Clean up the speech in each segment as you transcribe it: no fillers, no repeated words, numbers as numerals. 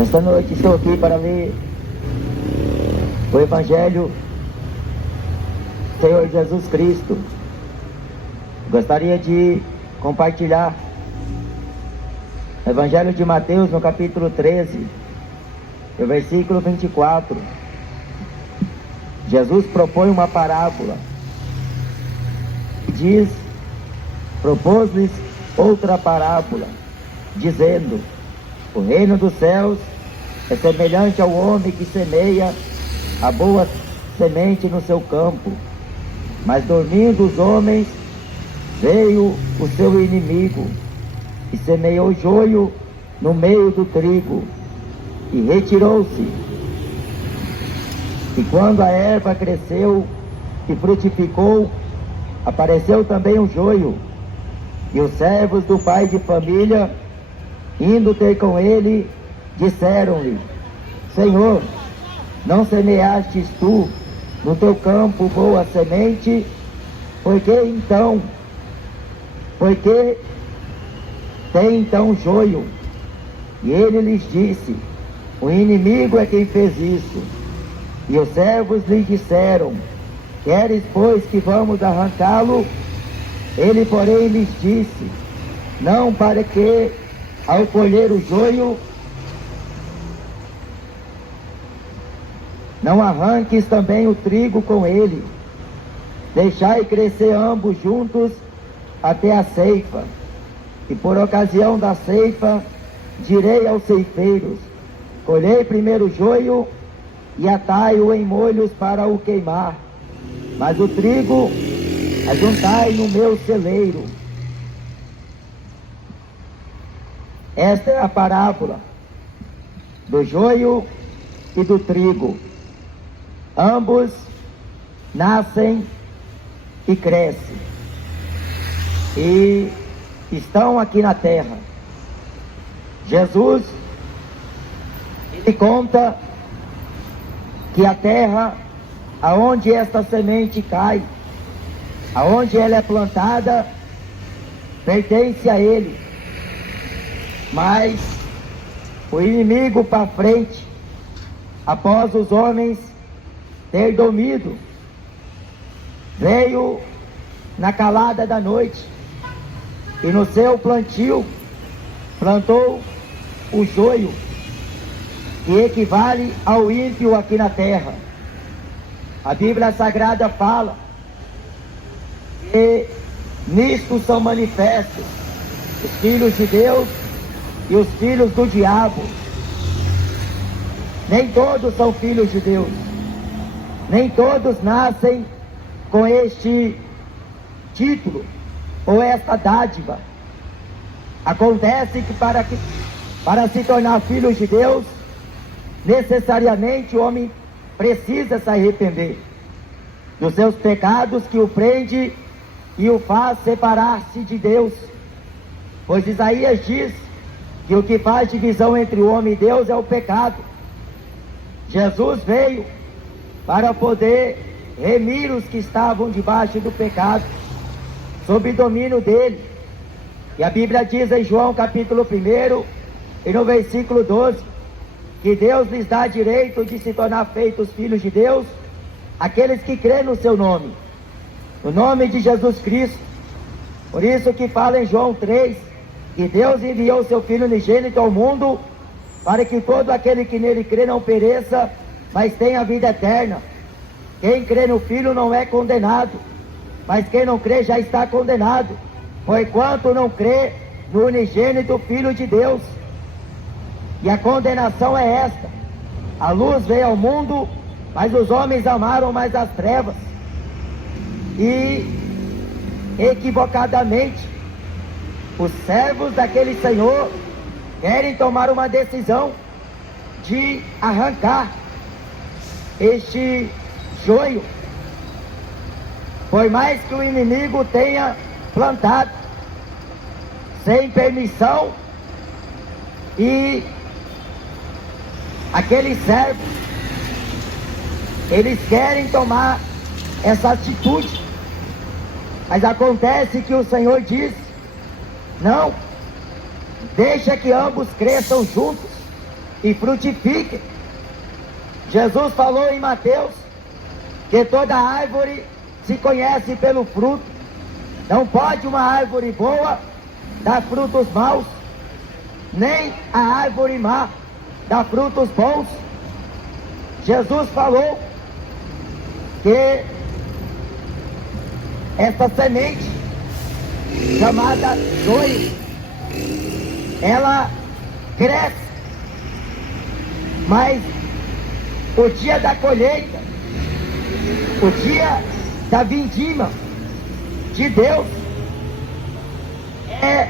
Nesta noite estou aqui para ler o Evangelho do Senhor Jesus Cristo. Gostaria de compartilhar o Evangelho de Mateus no capítulo 13, no versículo 24. Jesus propõe uma parábola. Propôs-lhes outra parábola, dizendo: o reino dos céus é semelhante ao homem que semeia a boa semente no seu campo. Mas dormindo os homens, veio o seu inimigo e semeou joio no meio do trigo e retirou-se. E quando a erva cresceu e frutificou, apareceu também o joio. E os servos do pai de família, indo ter com ele, disseram-lhe: Senhor, não semeastes tu no teu campo boa semente? Por que tem então joio? E ele lhes disse: o inimigo é quem fez isso. E os servos lhe disseram: queres, pois, que vamos arrancá-lo? Ele, porém, lhes disse: não, para que, ao colher o joio, não arranques também o trigo com ele. Deixai crescer ambos juntos até a ceifa. E por ocasião da ceifa, direi aos ceifeiros: colhei primeiro o joio e atai-o em molhos para o queimar, mas o trigo ajuntai no meu celeiro. Esta é a parábola do joio e do trigo. Ambos nascem e crescem e estão aqui na terra. Jesus, ele conta que a terra aonde esta semente cai, aonde ela é plantada, pertence a ele. Mas o inimigo para frente, após os homens ter dormido, veio na calada da noite e no seu plantio plantou o joio, que equivale ao ímpio aqui na terra. A Bíblia Sagrada fala que nisto são manifestos os filhos de Deus e os filhos do diabo. Nem todos são filhos de Deus, nem todos nascem com este título ou esta dádiva. Acontece que para se tornar filho de Deus, necessariamente o homem precisa se arrepender dos seus pecados que o prende e o faz separar-se de Deus. Pois Isaías diz que o que faz divisão entre o homem e Deus é o pecado. Jesus veio para poder remir os que estavam debaixo do pecado, sob domínio dele. E a Bíblia diz em João capítulo 1 e no versículo 12, que Deus lhes dá direito de se tornar feitos filhos de Deus, aqueles que crêem no seu nome, no nome de Jesus Cristo. Por isso que fala em João 3, que Deus enviou seu Filho unigênito ao mundo, para que todo aquele que nele crê não pereça, mas tenha vida eterna. Quem crê no Filho não é condenado, mas quem não crê já está condenado, porquanto não crê no unigênito Filho de Deus. E a condenação é esta: a luz veio ao mundo, mas os homens amaram mais as trevas. E equivocadamente os servos daquele Senhor querem tomar uma decisão de arrancar este joio, por mais que o inimigo tenha plantado sem permissão. E aqueles servos, eles querem tomar essa atitude, mas acontece que o Senhor diz: não, deixa que ambos cresçam juntos e frutifiquem. Jesus falou em Mateus que toda árvore se conhece pelo fruto. Não pode uma árvore boa dar frutos maus, nem a árvore má dar frutos bons. Jesus falou que essa semente chamada joio, ela cresce, mas o dia da colheita, o dia da vindima de Deus é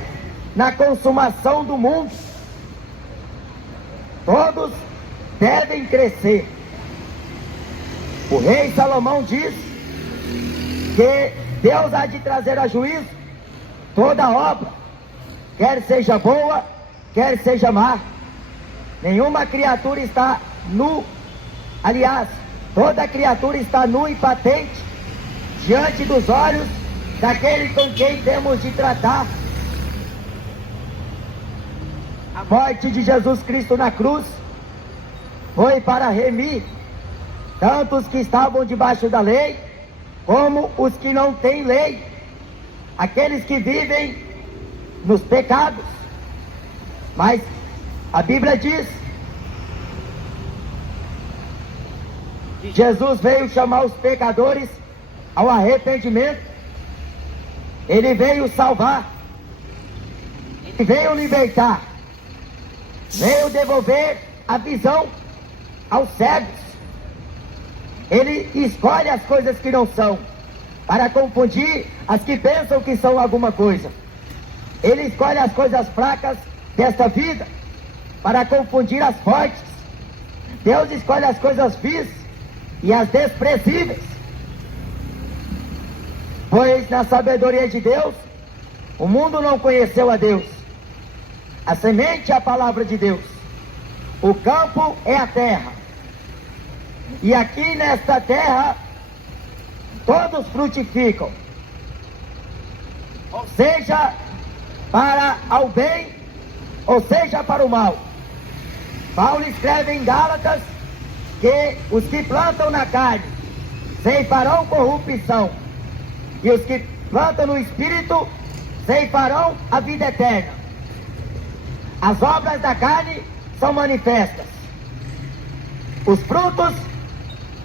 na consumação do mundo. Todos devem crescer. O rei Salomão diz que Deus há de trazer a juízo toda obra, quer seja boa, quer seja má. Nenhuma criatura está nu. Aliás, toda criatura está nua e patente diante dos olhos daquele com quem temos de tratar. A morte de Jesus Cristo na cruz foi para remir tanto os que estavam debaixo da lei, como os que não têm lei, aqueles que vivem nos pecados. Mas a Bíblia diz que Jesus veio chamar os pecadores ao arrependimento. Ele veio salvar, ele veio libertar, veio devolver a visão aos cegos. Ele escolhe as coisas que não são, para confundir as que pensam que são alguma coisa. Ele escolhe as coisas fracas desta vida, para confundir as fortes. Deus escolhe as coisas vis e as desprezíveis. Pois na sabedoria de Deus, o mundo não conheceu a Deus. A semente é a palavra de Deus. O campo é a terra. E aqui nesta terra, todos frutificam. Ou seja, para o bem, ou seja, para o mal. Paulo escreve em Gálatas que os que plantam na carne ceifarão corrupção, e os que plantam no Espírito ceifarão a vida eterna. As obras da carne são manifestas. Os frutos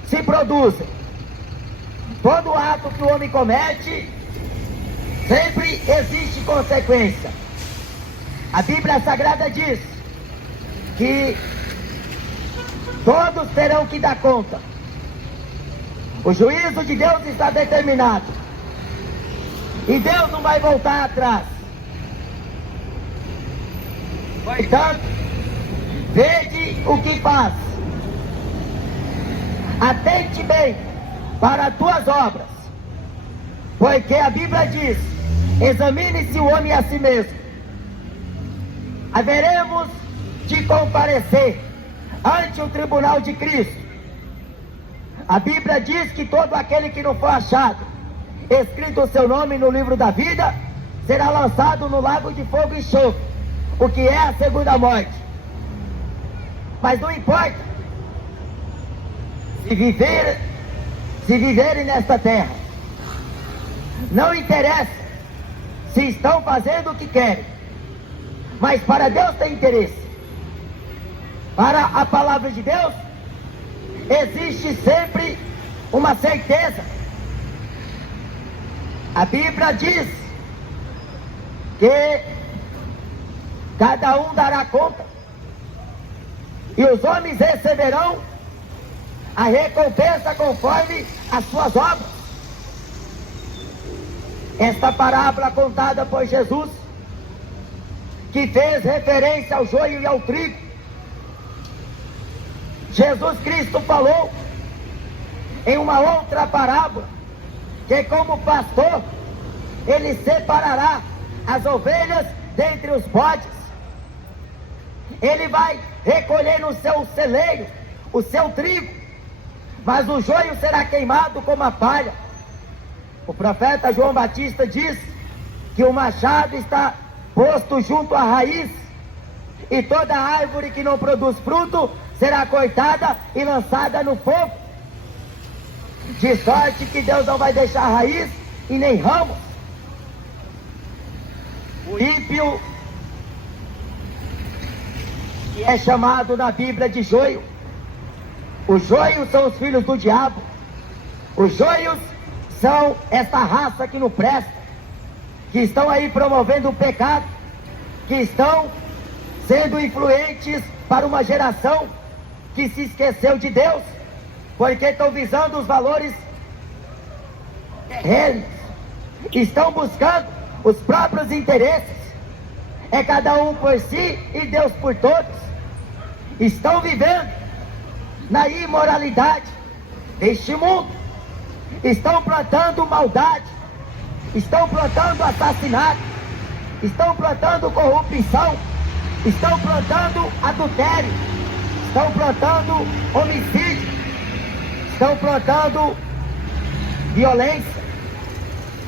se produzem. Todo ato que o homem comete, sempre existe consequência. A Bíblia Sagrada diz que todos terão que dar conta. O juízo de Deus está determinado. E Deus não vai voltar atrás. Portanto, vede o que faz. Atente bem para as tuas obras. Porque a Bíblia diz: examine-se o homem a si mesmo. Haveremos de comparecer ante o tribunal de Cristo. A Bíblia diz que todo aquele que não for achado escrito o seu nome no livro da vida será lançado no lago de fogo e enxofre, o que é a segunda morte. Mas não importa se viverem nesta terra, não interessa se estão fazendo o que querem, mas para Deus tem interesse. Para a palavra de Deus existe sempre uma certeza. A Bíblia diz que cada um dará conta, e os homens receberão a recompensa conforme as suas obras. Esta parábola contada por Jesus, que fez referência ao joio e ao trigo, Jesus Cristo falou em uma outra parábola que, como pastor, ele separará as ovelhas dentre os bodes. Ele vai recolher no seu celeiro o seu trigo, mas o joio será queimado como a palha. O profeta João Batista diz que o machado está posto junto à raiz e toda árvore que não produz fruto será cortada e lançada no fogo. De sorte que Deus não vai deixar raiz e nem ramos. O ímpio, que é chamado na Bíblia de joio. Os joios são os filhos do diabo. Os joios são essa raça que não presta, que estão aí promovendo o pecado, que estão sendo influentes para uma geração que se esqueceu de Deus, porque estão visando os valores terrenos, estão buscando os próprios interesses, é cada um por si e Deus por todos. Estão vivendo na imoralidade deste mundo, estão plantando maldade, estão plantando assassinato, estão plantando corrupção, estão plantando adultério, estão plantando homicídio, estão plantando violência,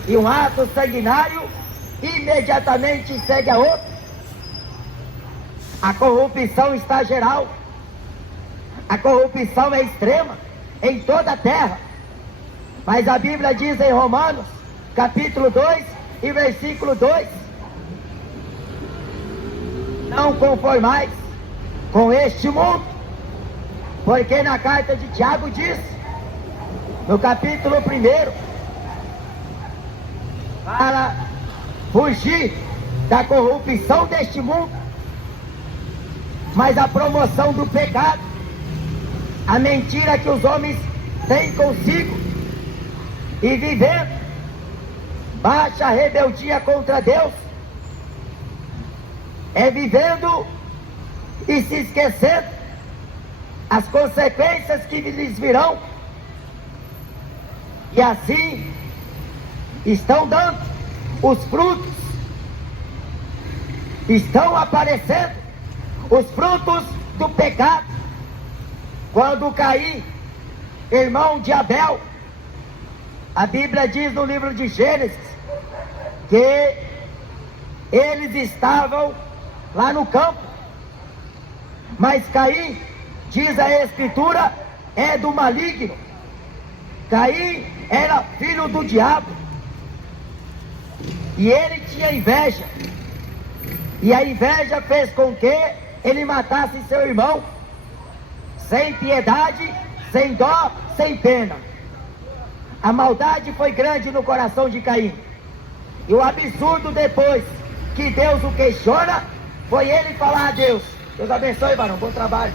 e um ato sanguinário imediatamente segue a outro. A corrupção está geral, a corrupção é extrema em toda a terra, mas a Bíblia diz em Romanos capítulo 2 e versículo 2: não conformais com este mundo, porque na carta de Tiago diz, no capítulo 1, para fugir da corrupção deste mundo, mas a promoção do pecado, a mentira que os homens têm consigo, e vivendo baixa rebeldia contra Deus, é vivendo e se esquecendo as consequências que lhes virão, e assim estão dando os frutos, estão aparecendo os frutos do pecado. Quando Caim, irmão de Abel, a Bíblia diz no livro de Gênesis que eles estavam lá no campo, mas Caim, diz a Escritura, é do maligno. Caim era filho do diabo, e ele tinha inveja, e a inveja fez com que ele matasse seu irmão, sem piedade, sem dó, sem pena. A maldade foi grande no coração de Caim, e o absurdo depois que Deus o questiona, foi ele falar a Deus: Deus abençoe, varão, bom trabalho.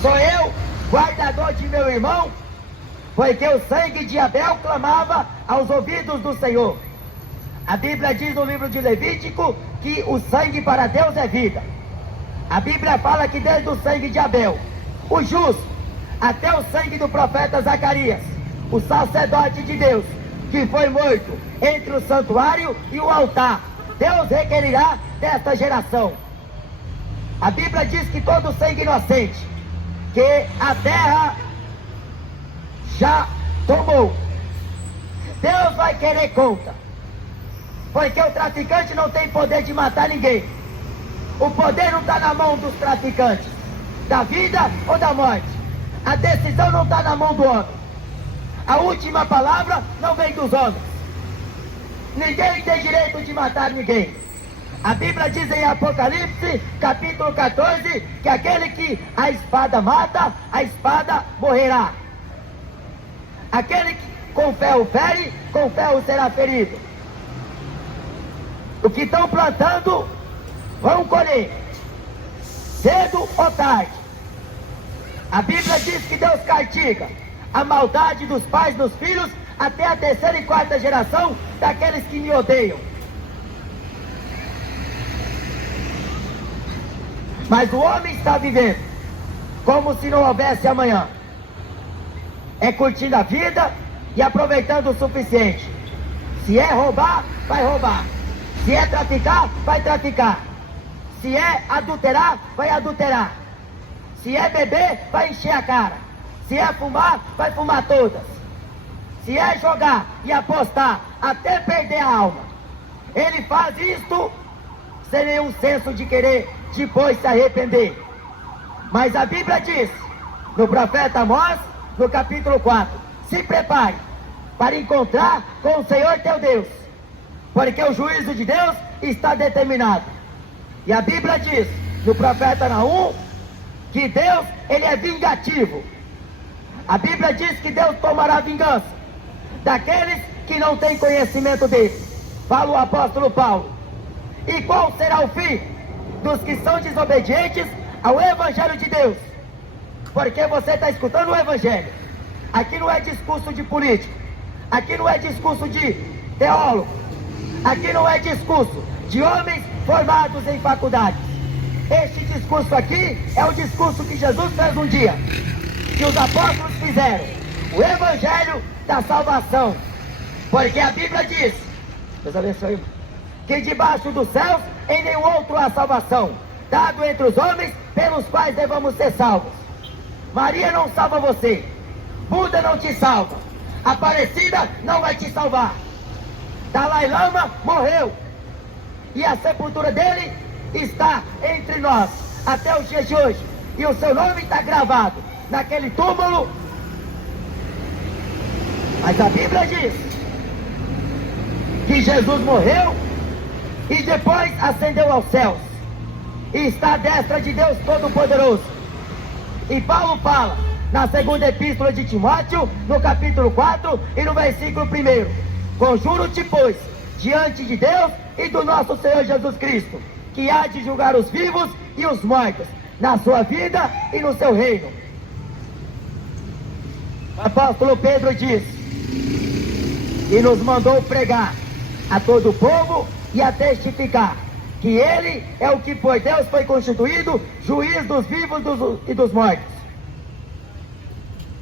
Sou eu, guardador de meu irmão? Porque o sangue de Abel clamava aos ouvidos do Senhor. A Bíblia diz no livro de Levítico que o sangue para Deus é vida. A Bíblia fala que desde o sangue de Abel, o justo, até o sangue do profeta Zacarias, o sacerdote de Deus, que foi morto entre o santuário e o altar, Deus requerirá desta geração. A Bíblia diz que todo sangue inocente que a terra já tomou, Deus vai querer conta, porque o traficante não tem poder de matar ninguém. O poder não está na mão dos traficantes, da vida ou da morte. A decisão não está na mão do homem. A última palavra não vem dos homens. Ninguém tem direito de matar ninguém. A Bíblia diz em Apocalipse, capítulo 14, que aquele que a espada mata, a espada morrerá. Aquele que com ferro fere, com ferro será ferido. O que estão plantando, vão colher, cedo ou tarde. A Bíblia diz que Deus castiga a maldade dos pais dos filhos até a terceira e quarta geração daqueles que me odeiam. Mas o homem está vivendo como se não houvesse amanhã. É curtindo a vida e aproveitando o suficiente. Se é roubar, vai roubar. Se é traficar, vai traficar. Se é adulterar, vai adulterar. Se é beber, vai encher a cara. Se é fumar, vai fumar todas. Se é jogar e apostar até perder a alma, ele faz isto sem nenhum senso de querer depois se arrepender. Mas a Bíblia diz, no profeta Amós, no capítulo 4, se prepare para encontrar com o Senhor teu Deus, porque o juízo de Deus está determinado. E a Bíblia diz, no profeta Naum, que Deus, ele é vingativo. A Bíblia diz que Deus tomará vingança daqueles que não têm conhecimento dele. Fala o apóstolo Paulo. E qual será o fim dos que são desobedientes ao Evangelho de Deus? Porque você está escutando o Evangelho. Aqui não é discurso de político, aqui não é discurso de teólogo, aqui não é discurso de homens formados em faculdades. Este discurso aqui é o discurso que Jesus fez um dia, que os apóstolos fizeram, o Evangelho da salvação. Porque a Bíblia diz, Deus abençoe, irmão, que debaixo dos céus em nenhum outro há salvação, dado entre os homens pelos quais devamos ser salvos. Maria não salva você, Buda não te salva, Aparecida não vai te salvar, Dalai Lama morreu, e a sepultura dele está entre nós até os dias de hoje, e o seu nome está gravado naquele túmulo. Mas a Bíblia diz que Jesus morreu e depois ascendeu aos céus e está à destra de Deus Todo-Poderoso. E Paulo fala na segunda epístola de Timóteo, no capítulo 4 e no versículo 1: conjuro-te, pois, diante de Deus e do nosso Senhor Jesus Cristo, que há de julgar os vivos e os mortos, na sua vida e no seu reino. O apóstolo Pedro diz, e nos mandou pregar a todo o povo e a testificar que ele é o que por Deus foi constituído juiz dos vivos e dos mortos,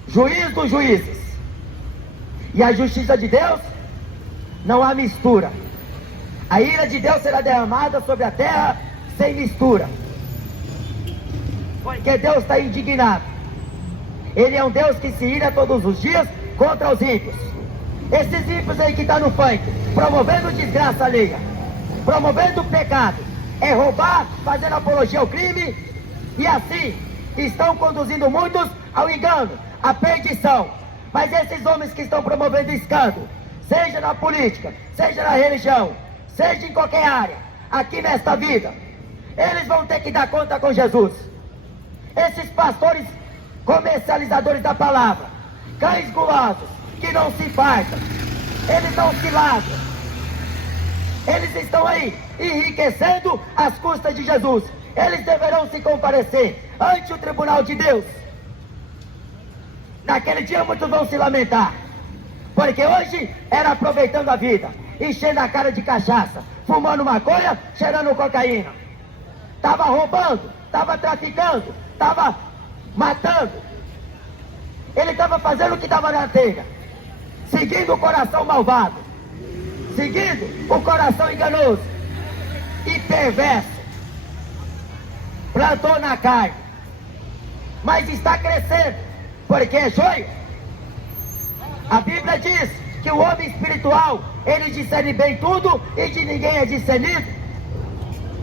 juiz dos juízes. E a justiça de Deus não há mistura. A ira de Deus será derramada sobre a terra sem mistura, porque Deus está indignado. Ele é um Deus que se ira todos os dias contra os ímpios. Esses ímpios aí que estão no funk, promovendo desgraça alheia, promovendo pecado, é roubar, fazendo apologia ao crime, e assim estão conduzindo muitos ao engano, à perdição. Mas esses homens que estão promovendo escândalo, seja na política, seja na religião, seja em qualquer área, aqui nesta vida, eles vão ter que dar conta com Jesus. Esses pastores comercializadores da palavra, cães gulosos, que não se fartam, eles não se lascam, eles estão aí enriquecendo às custas de Jesus. Eles deverão se comparecer ante o tribunal de Deus. Naquele dia muitos vão se lamentar, porque hoje era aproveitando a vida, enchendo a cara de cachaça, fumando maconha, cheirando cocaína, estava roubando, estava traficando, estava matando, ele estava fazendo o que estava na telha, seguindo o coração malvado, seguindo o coração enganoso e perverso. Plantou na carne, mas está crescendo, porque é joio. A Bíblia diz que o homem espiritual, ele discerne bem tudo e de ninguém é discernido.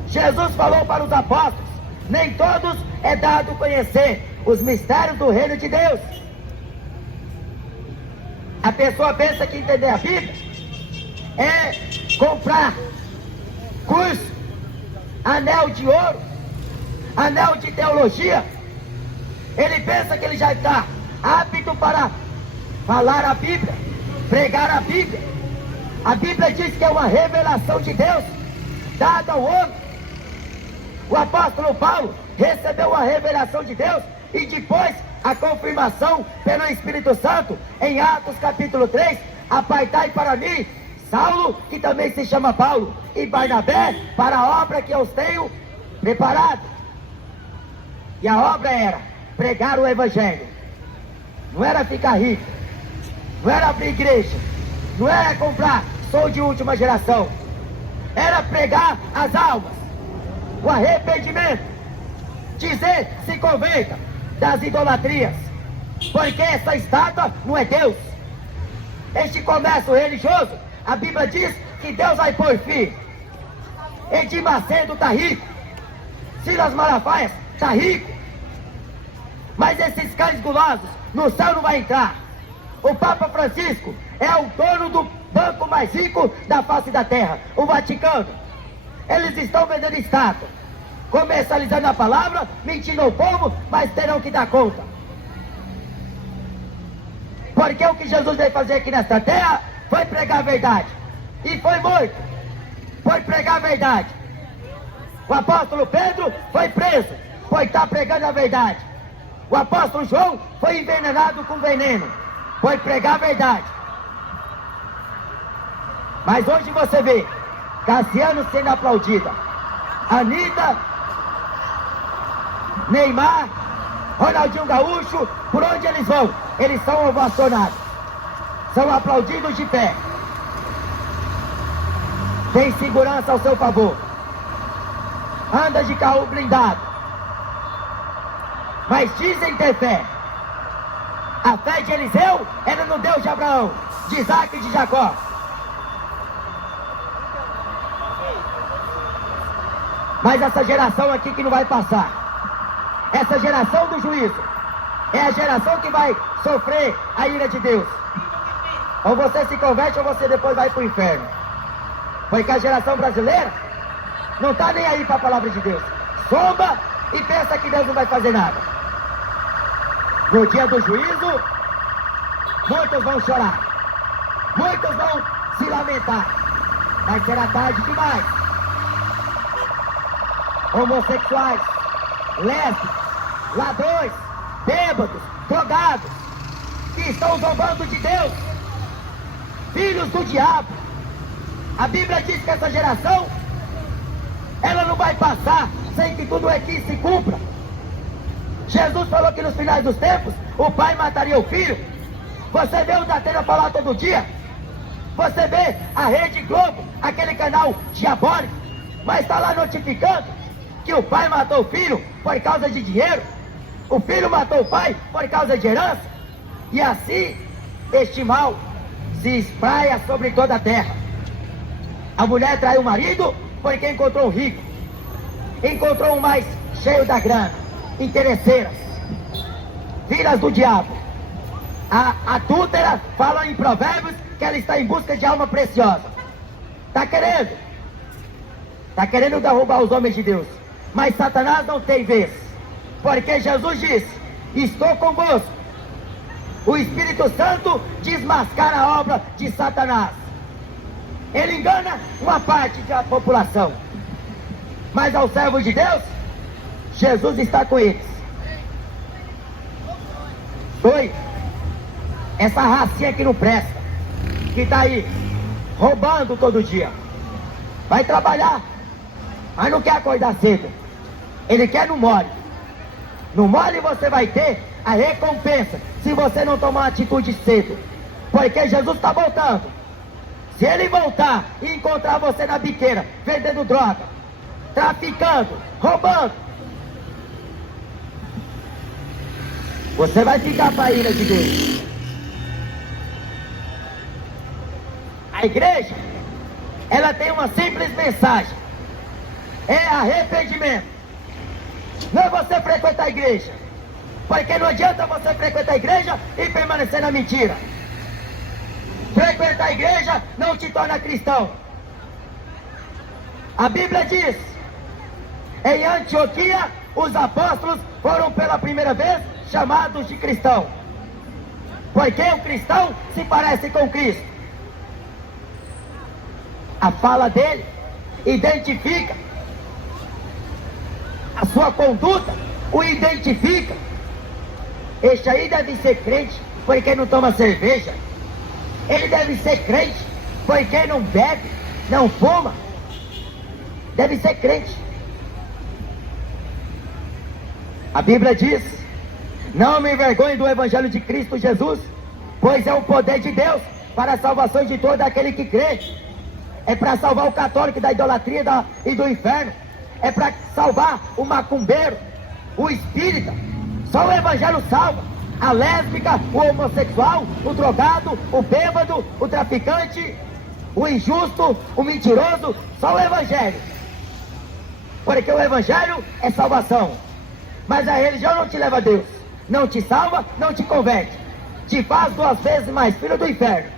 Jesus falou para os apóstolos, nem todos é dado conhecer os mistérios do reino de Deus. A pessoa pensa que entender a Bíblia é comprar curso, anel de ouro, anel de teologia. Ele pensa que ele já está apto para falar a Bíblia, pregar a Bíblia. A Bíblia diz que é uma revelação de Deus dada ao homem. O apóstolo Paulo recebeu uma revelação de Deus e depois a confirmação pelo Espírito Santo em Atos capítulo 3: apartai para mim Saulo, que também se chama Paulo, e Barnabé para a obra que eu os tenho preparado. E a obra era pregar o Evangelho, não era ficar rico, não era abrir igreja, não era comprar som de última geração, era pregar as almas, o arrependimento, dizer se converta das idolatrias, porque essa estátua não é Deus. Este comércio religioso, a Bíblia diz que Deus vai pôr fim. Edir Macedo está rico. Silas Malafaia está rico. Mas esses cães gulosos no céu não vai entrar. O Papa Francisco é o dono do banco mais rico da face da terra, o Vaticano. Eles estão vendendo estátua, comercializando a palavra, mentindo ao povo, mas terão que dar conta. Porque o que Jesus veio fazer aqui nesta terra foi pregar a verdade. E foi morto. Foi pregar a verdade. O apóstolo Pedro foi preso, foi estar pregando a verdade. O apóstolo João foi envenenado com veneno, foi pregar a verdade. Mas hoje você vê Cassiano sendo aplaudida, Anitta, Neymar, Ronaldinho Gaúcho, por onde eles vão? Eles são ovacionados, são aplaudidos de pé. Tem segurança ao seu favor, anda de carro blindado, mas dizem ter fé. A fé de Eliseu era no Deus de Abraão, de Isaac e de Jacó. Mas essa geração aqui que não vai passar, essa geração do juízo, é a geração que vai sofrer a ira de Deus. Ou você se converte ou você depois vai para o inferno. Porque a geração brasileira não está nem aí para a palavra de Deus. Zomba e pensa que Deus não vai fazer nada. No dia do juízo, muitos vão chorar, muitos vão se lamentar, mas será tarde demais. Homossexuais, lésbicos, ladrões, bêbados, drogados, que estão zombando de Deus, filhos do diabo. A Bíblia diz que essa geração, ela não vai passar sem que tudo aqui se cumpra. Jesus falou que nos finais dos tempos, o pai mataria o filho. Você vê o Datena falar todo dia, você vê a Rede Globo, aquele canal diabólico, mas está lá notificando que o pai matou o filho por causa de dinheiro, o filho matou o pai por causa de herança, e assim este mal se espraia sobre toda a terra. A mulher traiu o marido porque encontrou um rico, encontrou um mais cheio da grana, interesseiras, filhas do diabo. A adúltera fala em Provérbios que ela está em busca de alma preciosa. Está querendo derrubar os homens de Deus. Mas Satanás não tem vez, porque Jesus disse: estou convosco. O Espírito Santo desmascara a obra de Satanás. Ele engana uma parte da população, mas aos servos de Deus, Jesus está com eles. Oi, essa racinha que não presta, que está aí roubando todo dia, vai trabalhar, mas não quer acordar cedo. Ele quer no mole. No mole você vai ter a recompensa se você não tomar atitude cedo, porque Jesus está voltando. Se ele voltar e encontrar você na biqueira, vendendo droga, traficando, roubando, você vai ficar para a ira de Deus. A igreja, ela tem uma simples mensagem: é arrependimento. Não é você frequentar a igreja, porque não adianta você frequentar a igreja e permanecer na mentira. Frequentar a igreja não te torna cristão. A Bíblia diz: em Antioquia os apóstolos foram pela primeira vez chamados de cristão, porque o cristão se parece com Cristo. A fala dele identifica, a sua conduta o identifica. Este aí deve ser crente porque não toma cerveja. Ele deve ser crente porque não bebe, não fuma. Deve ser crente. A Bíblia diz: não me envergonhe do Evangelho de Cristo Jesus, pois é o poder de Deus para a salvação de todo aquele que crê. É para salvar o católico da idolatria e do inferno. É para salvar o macumbeiro, o espírita. Só o Evangelho salva. A lésbica, o homossexual, o drogado, o bêbado, o traficante, o injusto, o mentiroso. Só o Evangelho. Porque o Evangelho é salvação. Mas a religião não te leva a Deus. Não te salva, não te converte. Te faz 2 vezes mais filho do inferno.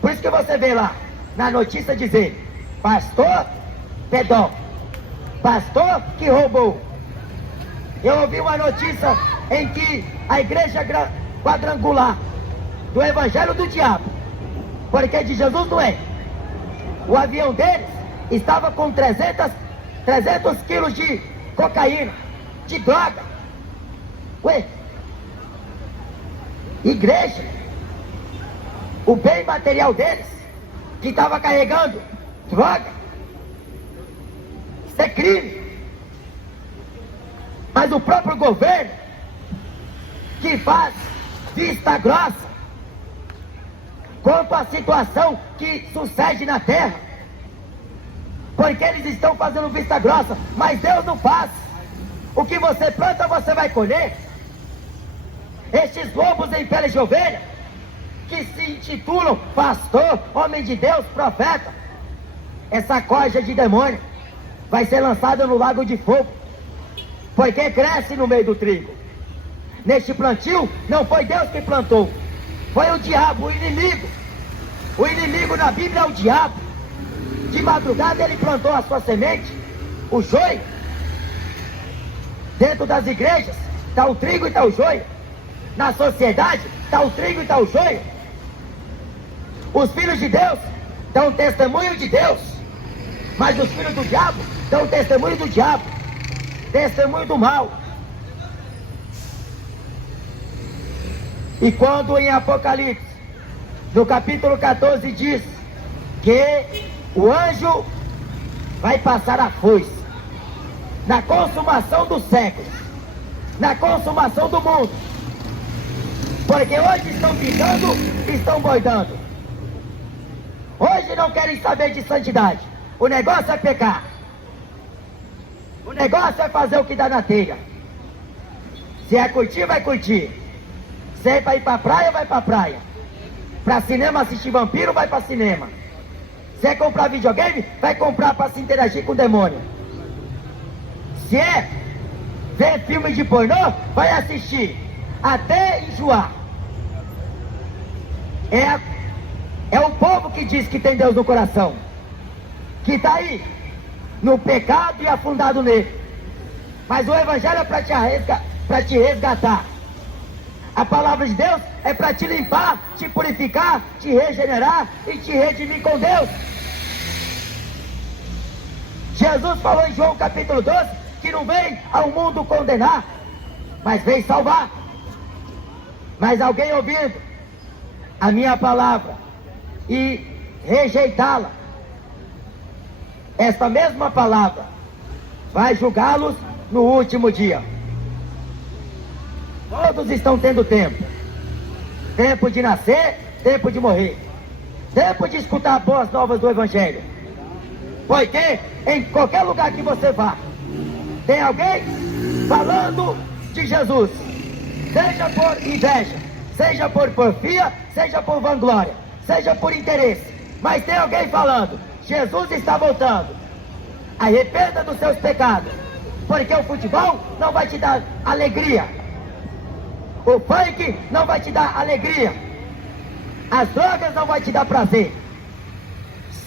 Por isso que você vê lá, na notícia dizer: pastor pedófilo, pastor que roubou. Eu ouvi uma notícia em que a igreja quadrangular do Evangelho do Diabo, porque de Jesus não é. O avião deles estava com 300 quilos de cocaína, de droga. Ué, igreja, o bem material deles, que estava carregando droga, isso é crime. Mas o próprio governo, que faz vista grossa quanto à situação que sucede na terra, porque eles estão fazendo vista grossa, mas Deus não faz. O que você planta, você vai colher. Estes lobos em pele de ovelha, que se intitulam pastor, homem de Deus, profeta, essa corja de demônio vai ser lançada no lago de fogo, porque cresce no meio do trigo. Neste plantio, não foi Deus que plantou, foi o diabo, o inimigo. O inimigo na Bíblia é o diabo. De madrugada ele plantou a sua semente, o joio. Dentro das igrejas está o trigo e está o joio. Na sociedade está o trigo e está o joio. Os filhos de Deus dão testemunho de Deus, mas os filhos do diabo dão testemunho do diabo, testemunho do mal. E quando em Apocalipse, no capítulo 14, diz que o anjo vai passar a foice na consumação dos séculos, na consumação do mundo, porque hoje estão pintando, estão boidando. Hoje não querem saber de santidade. O negócio é pecar. O negócio é fazer o que dá na telha. Se é curtir, vai curtir. Se é para ir para a praia, vai para a praia. Para cinema assistir vampiro, vai para cinema. Se é comprar videogame, vai comprar para se interagir com o demônio. Se é ver filme de pornô, vai assistir até enjoar. É o povo que diz que tem Deus no coração, que está aí no pecado e afundado nele. Mas o Evangelho é para te resgatar. A palavra de Deus é para te limpar, te purificar, te regenerar e te redimir com Deus. Jesus falou em João capítulo 12 que não vem ao mundo condenar, mas vem salvar. Mas alguém ouvindo a minha palavra e rejeitá-la, esta mesma palavra vai julgá-los no último dia. Todos estão tendo tempo. Tempo de nascer, tempo de morrer. Tempo de escutar boas novas do Evangelho. Porque em qualquer lugar que você vá, tem alguém falando de Jesus. Seja por inveja, seja por porfia, seja por vanglória, seja por interesse. Mas tem alguém falando: Jesus está voltando. Arrependa dos seus pecados. Porque o futebol não vai te dar alegria. O funk não vai te dar alegria. As drogas não vai te dar prazer.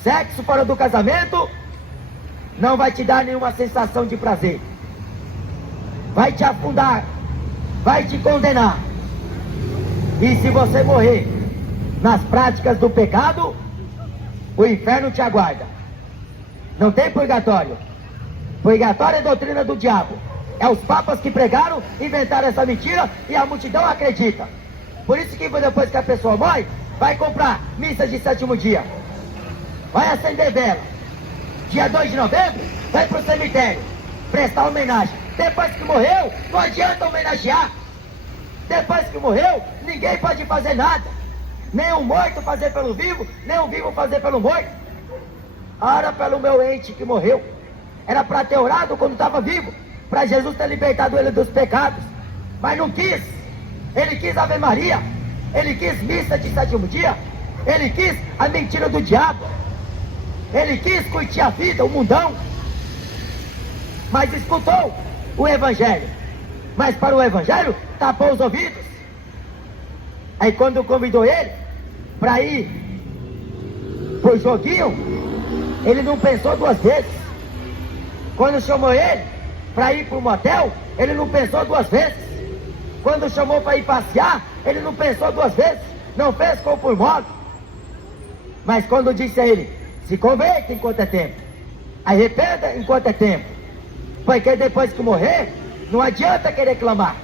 Sexo fora do casamento não vai te dar nenhuma sensação de prazer. Vai te afundar, vai te condenar. E se você morrer nas práticas do pecado, o inferno te aguarda. Não tem purgatório. Purgatório é doutrina do diabo. É os papas que pregaram, inventaram essa mentira e a multidão acredita. Por isso que depois que a pessoa morre, vai comprar missa de 7º dia, vai acender vela. Dia 2 de novembro, vai pro cemitério prestar homenagem. Depois que morreu, não adianta homenagear. Depois que morreu, ninguém pode fazer nada. Nem um morto fazer pelo vivo, nem um vivo fazer pelo morto. Ora pelo meu ente que morreu. Era para ter orado quando estava vivo, para Jesus ter libertado ele dos pecados, mas não quis. Ele quis Ave Maria, ele quis missa de 7º dia, ele quis a mentira do diabo, ele quis curtir a vida, o mundão. mas escutou o Evangelho. Mas para o Evangelho, tapou os ouvidos. Aí quando convidou ele para ir pro joguinho, ele não pensou duas vezes. Quando chamou ele para ir pro motel, ele não pensou duas vezes. Quando chamou para ir passear, ele não pensou duas vezes. Não fez como por modo. Mas quando disse a ele: se converta enquanto é tempo, arrependa enquanto é tempo, porque depois que morrer, não adianta querer clamar.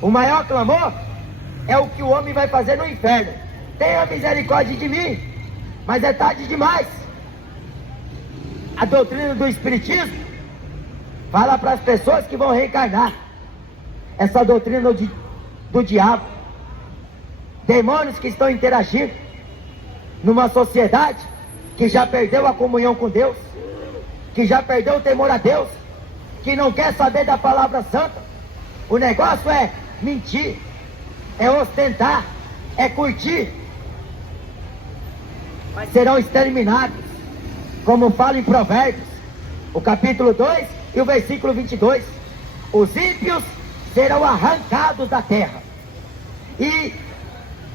O maior clamor é o que o homem vai fazer no inferno: tenha misericórdia de mim. Mas é tarde demais. A doutrina do Espiritismo fala para as pessoas que vão reencarnar. Essa doutrina do diabo, demônios que estão interagindo numa sociedade que já perdeu a comunhão com Deus, que já perdeu o temor a Deus, que não quer saber da palavra santa. O negócio é mentir, é ostentar, é curtir. Mas serão exterminados, como fala em Provérbios, o capítulo 2 e o versículo 22. Os ímpios serão arrancados da terra, e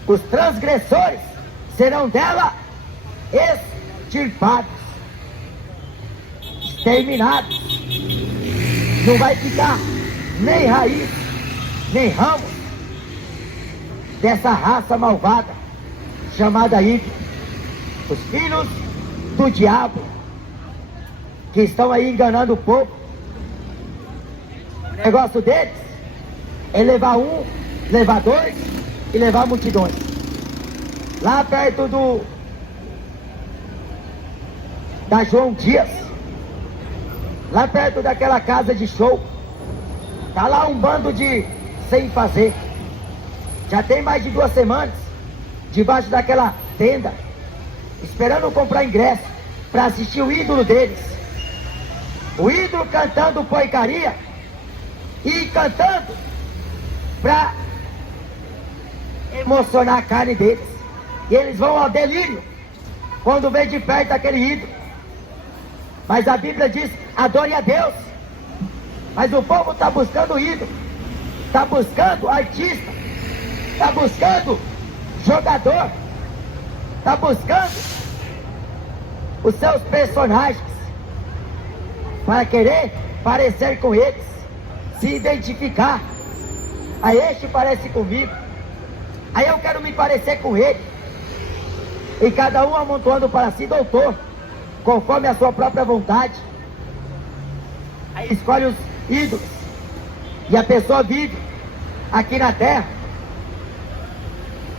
os transgressores serão dela extirpados, exterminados. Não vai ficar nem raiz, nem ramo dessa raça malvada chamada ímpio. Os filhos do diabo que estão aí enganando o povo. O negócio deles é levar um, levar dois e levar multidões. Lá perto da João Dias, lá perto daquela casa de show, tá lá um bando de sem fazer. Já tem mais de 2 semanas debaixo daquela tenda, esperando comprar ingresso para assistir o ídolo deles. O ídolo cantando porcaria e cantando para emocionar a carne deles. E eles vão ao delírio quando vê de perto aquele ídolo. Mas a Bíblia diz: adore a Deus. Mas o povo está buscando ídolo, está buscando artista, está buscando jogador, está buscando os seus personagens para querer parecer com eles, se identificar. Aí este parece comigo, aí eu quero me parecer com ele. E cada um amontoando para si doutor, conforme a sua própria vontade. Aí escolhe os ídolos, e a pessoa vive aqui na terra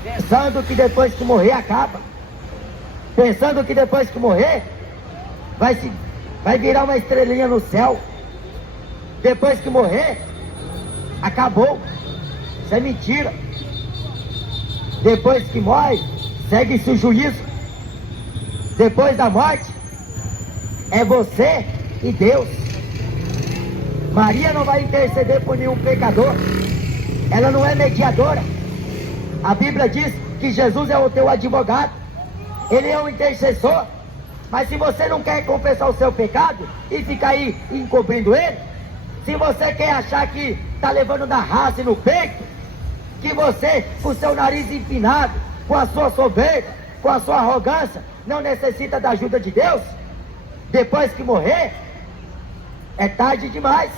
pensando que depois que morrer acaba, pensando que depois que morrer vai virar uma estrelinha no céu. Depois que morrer acabou. Isso é mentira. Depois que morre, segue-se o juízo. Depois da morte é você e Deus. Maria não vai interceder por nenhum pecador, ela não é mediadora. A Bíblia diz que Jesus é o teu advogado, ele é o intercessor. Mas se você não quer confessar o seu pecado e ficar aí encobrindo ele, se você quer achar que está levando na raça e no peito, que você, com o seu nariz empinado, com a sua soberba, com a sua arrogância, não necessita da ajuda de Deus, depois que morrer, é tarde demais.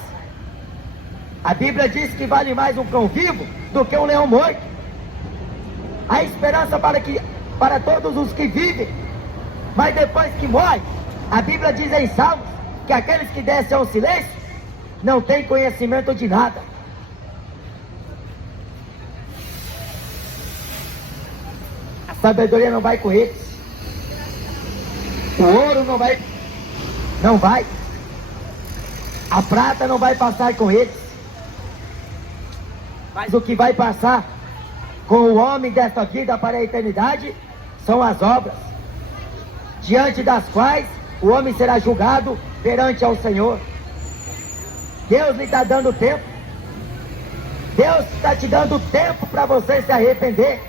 A Bíblia diz que vale mais um cão vivo do que um leão morto. A esperança para todos os que vivem, mas depois que morre, a Bíblia diz em Salmos que aqueles que descem ao silêncio não têm conhecimento de nada. A sabedoria não vai com eles, o ouro não vai, a prata não vai passar com eles. Mas o que vai passar com o homem desta vida para a eternidade são as obras, diante das quais o homem será julgado perante ao Senhor. Deus lhe está dando tempo. Deus está te dando tempo para você se arrepender,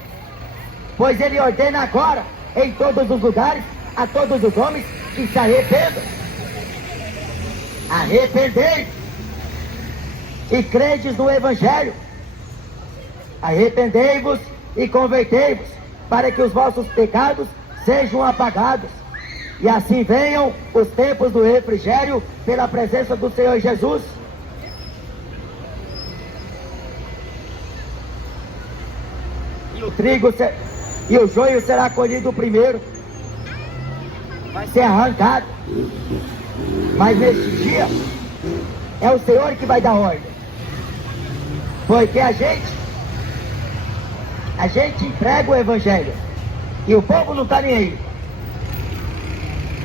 pois Ele ordena agora, em todos os lugares, a todos os homens que se arrependam. Arrependei e credes no Evangelho. Arrependei-vos e convertei-vos, para que os vossos pecados sejam apagados, e assim venham os tempos do refrigério pela presença do Senhor Jesus. E o trigo e o joio será colhido primeiro, vai ser arrancado. Mas neste dia é o Senhor que vai dar ordem, porque a gente entrega o Evangelho e o povo não está nem aí.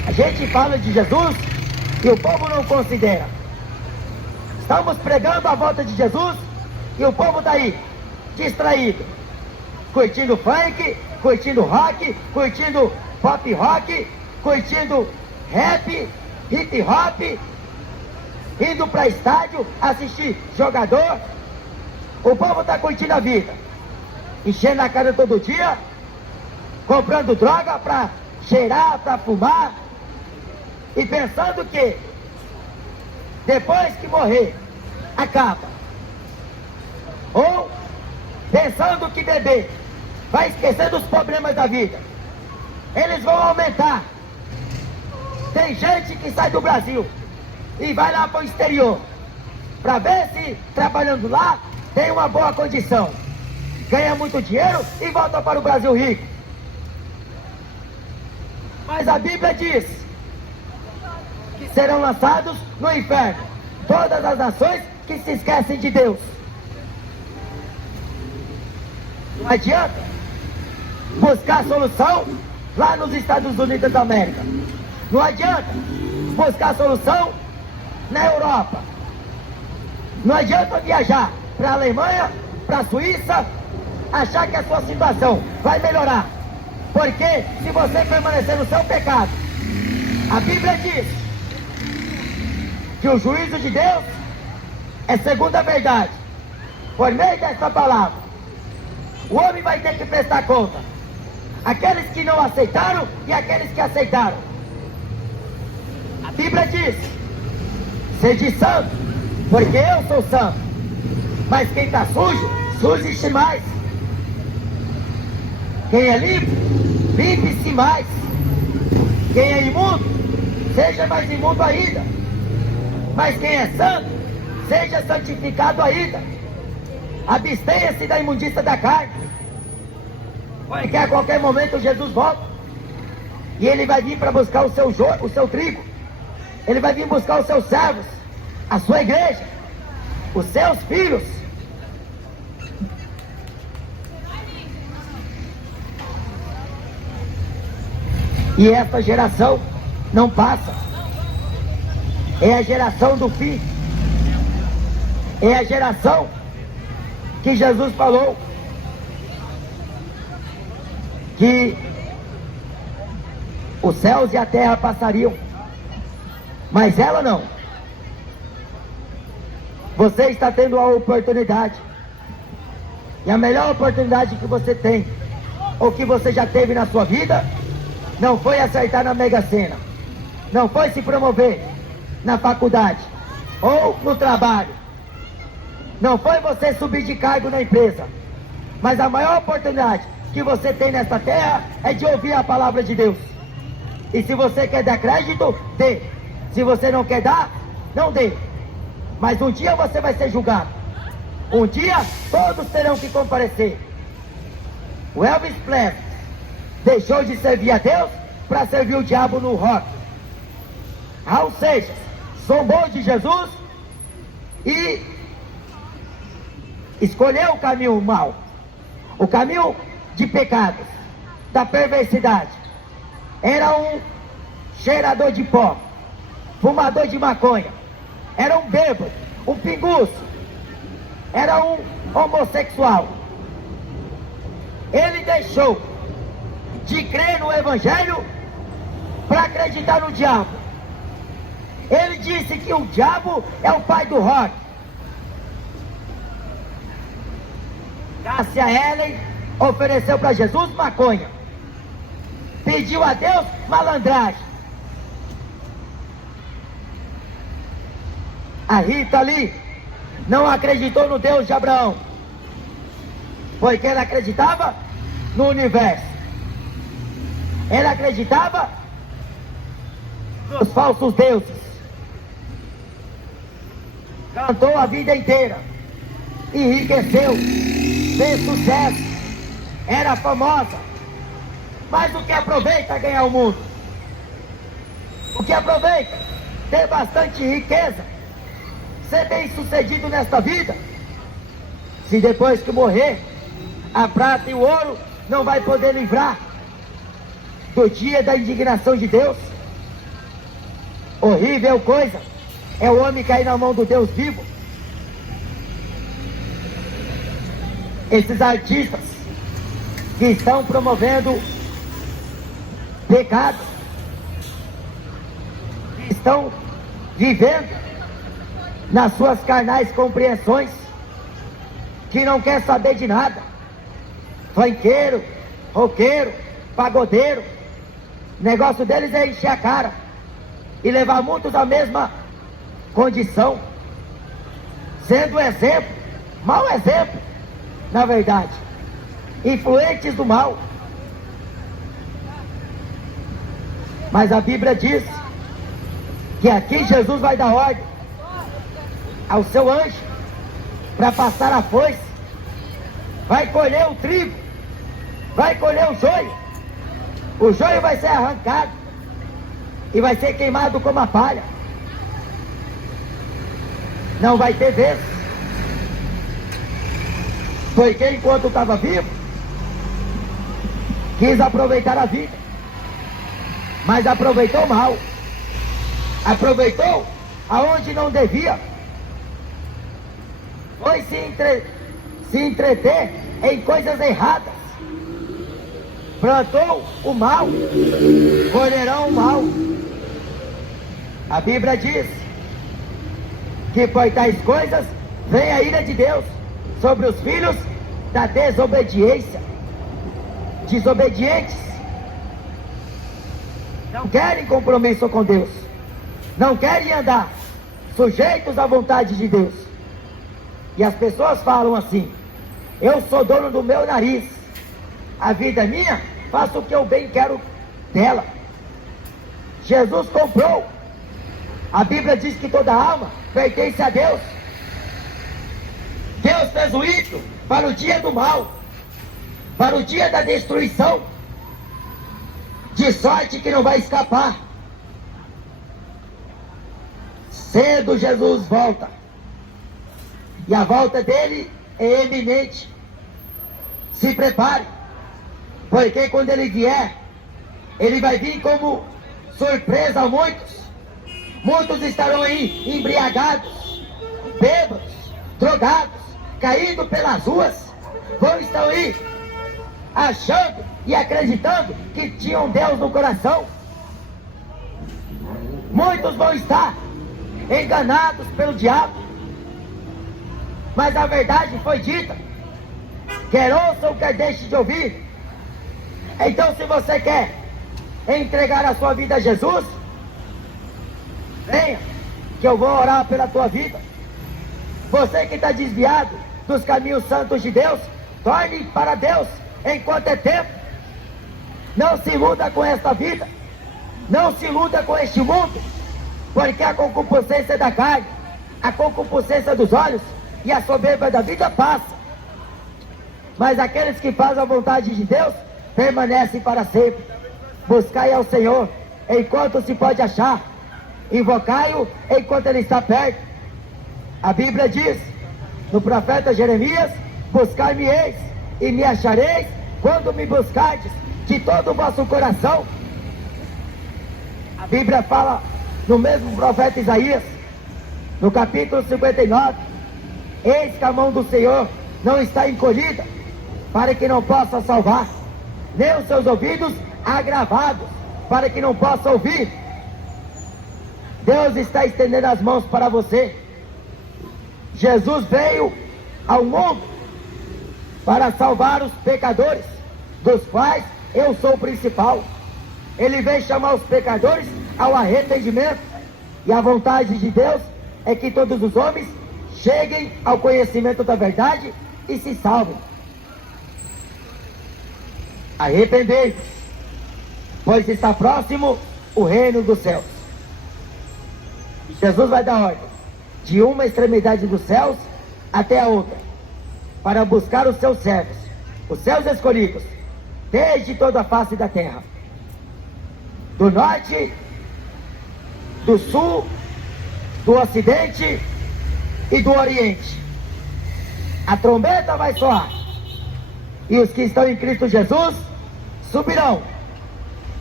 A gente fala de Jesus e o povo não considera. Estamos pregando a volta de Jesus e o povo está aí, distraído, curtindo funk, curtindo rock, curtindo pop rock, curtindo rap, hip hop, indo para estádio assistir jogador. O povo está curtindo a vida, enchendo a cara todo dia, comprando droga para cheirar, para fumar, e pensando que depois que morrer acaba, ou pensando que beber vai esquecer dos problemas da vida. Eles vão aumentar. Tem gente que sai do Brasil e vai lá para o exterior para ver se trabalhando lá tem uma boa condição, ganha muito dinheiro e volta para o Brasil rico. Mas a Bíblia diz que serão lançados no inferno todas as nações que se esquecem de Deus. Não adianta buscar solução lá nos Estados Unidos da América. Não adianta buscar solução na Europa. Não adianta viajar para a Alemanha, para a Suíça, achar que a sua situação vai melhorar. Porque se você permanecer no seu pecado, a Bíblia diz que o juízo de Deus é segundo a verdade. Por meio dessa palavra, o homem vai ter que prestar conta. Aqueles que não aceitaram e aqueles que aceitaram. A Bíblia diz: sede santo, porque eu sou santo. Mas quem está sujo, suje-se mais. Quem é limpo, limpe-se mais. Quem é imundo, seja mais imundo ainda. Mas quem é santo, seja santificado ainda. Abstenha-se da imundícia da carne, porque a qualquer momento Jesus volta e Ele vai vir para buscar o seu trigo. Ele vai vir buscar os seus servos, a sua igreja, os seus filhos. E essa geração não passa. É a geração do fim. É a geração que Jesus falou que os céus e a terra passariam, mas ela não. Você está tendo a oportunidade, e a melhor oportunidade que você tem, ou que você já teve na sua vida, não foi acertar na Mega Sena, não foi se promover na faculdade ou no trabalho, não foi você subir de cargo na empresa, mas a maior oportunidade que você tem nesta terra é de ouvir a palavra de Deus. E se você quer dar crédito, dê. Se você não quer dar, não dê. Mas um dia você vai ser julgado. Um dia todos terão que comparecer. O Elvis Presley deixou de servir a Deus para servir o diabo no rock. Raul Seixas zombou de Jesus e escolheu o caminho mau, o caminho de pecados, da perversidade. Era um cheirador de pó, fumador de maconha, era um bêbado, um pinguço, era um homossexual. Ele deixou de crer no Evangelho para acreditar no diabo. Ele disse que o diabo é o pai do rock. Cássia Ellen ofereceu para Jesus maconha, pediu a Deus malandragem. A Rita ali não acreditou no Deus de Abraão, porque ela acreditava no universo. Ela acreditava nos falsos deuses. Cantou a vida inteira, enriqueceu, fez sucesso, era famosa. Mas o que aproveita ganhar o mundo? O que aproveita ter bastante riqueza, ser bem sucedido nesta vida, se depois que morrer, a prata e o ouro não vai poder livrar do dia da indignação de Deus? Horrível coisa é o homem cair na mão do Deus vivo. Esses artistas que estão promovendo pecado, que estão vivendo nas suas carnais compreensões, que não quer saber de nada, funkeiro, roqueiro, pagodeiro, o negócio deles é encher a cara e levar muitos à mesma condição, sendo exemplo, mau exemplo, na verdade, influentes do mal. Mas a Bíblia diz que aqui Jesus vai dar ordem ao seu anjo para passar a foice, vai colher o trigo, vai colher o joio vai ser arrancado e vai ser queimado como a palha. Não vai ter vez, porque enquanto estava vivo, quis aproveitar a vida, mas aproveitou mal, aproveitou aonde não devia, foi se entreter em coisas erradas, plantou o mal, colherão o mal. A Bíblia diz que por tais coisas vem a ira de Deus sobre os filhos da desobediência. Desobedientes não querem compromisso com Deus, não querem andar sujeitos à vontade de Deus. E as pessoas falam assim: eu sou dono do meu nariz, a vida é minha, faço o que eu bem quero dela. Jesus comprou. A Bíblia diz que toda alma pertence a Deus. Deus fez o ímpio para o dia do mal, para o dia da destruição, de sorte que não vai escapar. Cedo Jesus volta, e a volta dele é eminente. Se prepare, porque quando ele vier, ele vai vir como surpresa a muitos. Muitos estarão aí embriagados, bêbados, drogados, caindo pelas ruas. Vão estar aí achando e acreditando que tinham Deus no coração. Muitos vão estar enganados pelo diabo, mas a verdade foi dita, quer ouçam, quer deixe de ouvir. Então, se você quer entregar a sua vida a Jesus, venha, que eu vou orar pela tua vida. Você que está desviado dos caminhos santos de Deus, torne para Deus enquanto é tempo. Não se iluda com esta vida, não se iluda com este mundo, porque a concupiscência da carne, a concupiscência dos olhos e a soberba da vida passa, mas aqueles que fazem a vontade de Deus permanecem para sempre. Buscai ao Senhor enquanto se pode achar, invocai-o enquanto ele está perto. A Bíblia diz no profeta Jeremias: buscar-me-eis e me achareis quando me buscardes de todo o vosso coração. A Bíblia fala no mesmo profeta Isaías, no capítulo 59: eis que a mão do Senhor não está encolhida para que não possa salvar, nem os seus ouvidos agravados para que não possa ouvir. Deus está estendendo as mãos para você. Jesus veio ao mundo para salvar os pecadores, dos quais eu sou o principal. Ele veio chamar os pecadores ao arrependimento, e a vontade de Deus é que todos os homens cheguem ao conhecimento da verdade e se salvem. Arrependei-vos, pois está próximo o reino dos céus. Jesus vai dar ordem de uma extremidade dos céus até a outra, para buscar os seus servos, os seus escolhidos, desde toda a face da terra, do norte, do sul, do ocidente e do oriente. A trombeta vai soar, e os que estão em Cristo Jesus subirão,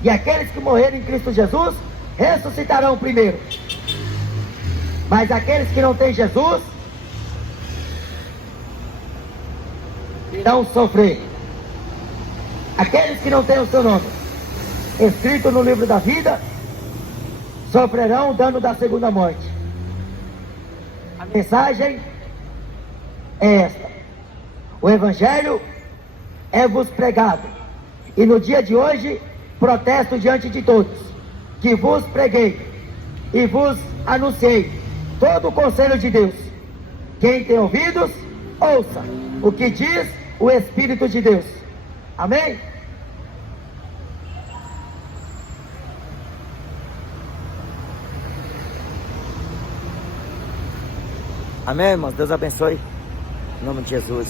e aqueles que morrerem em Cristo Jesus ressuscitarão primeiro. Mas aqueles que não têm Jesus irão sofrer. Aqueles que não têm o seu nome escrito no livro da vida sofrerão o dano da segunda morte. A mensagem é esta: o Evangelho é vos pregado, e no dia de hoje protesto diante de todos que vos preguei e vos anunciei todo o conselho de Deus. Quem tem ouvidos, ouça o que diz o Espírito de Deus. Amém? Amém, irmãos? Deus abençoe. Em nome de Jesus.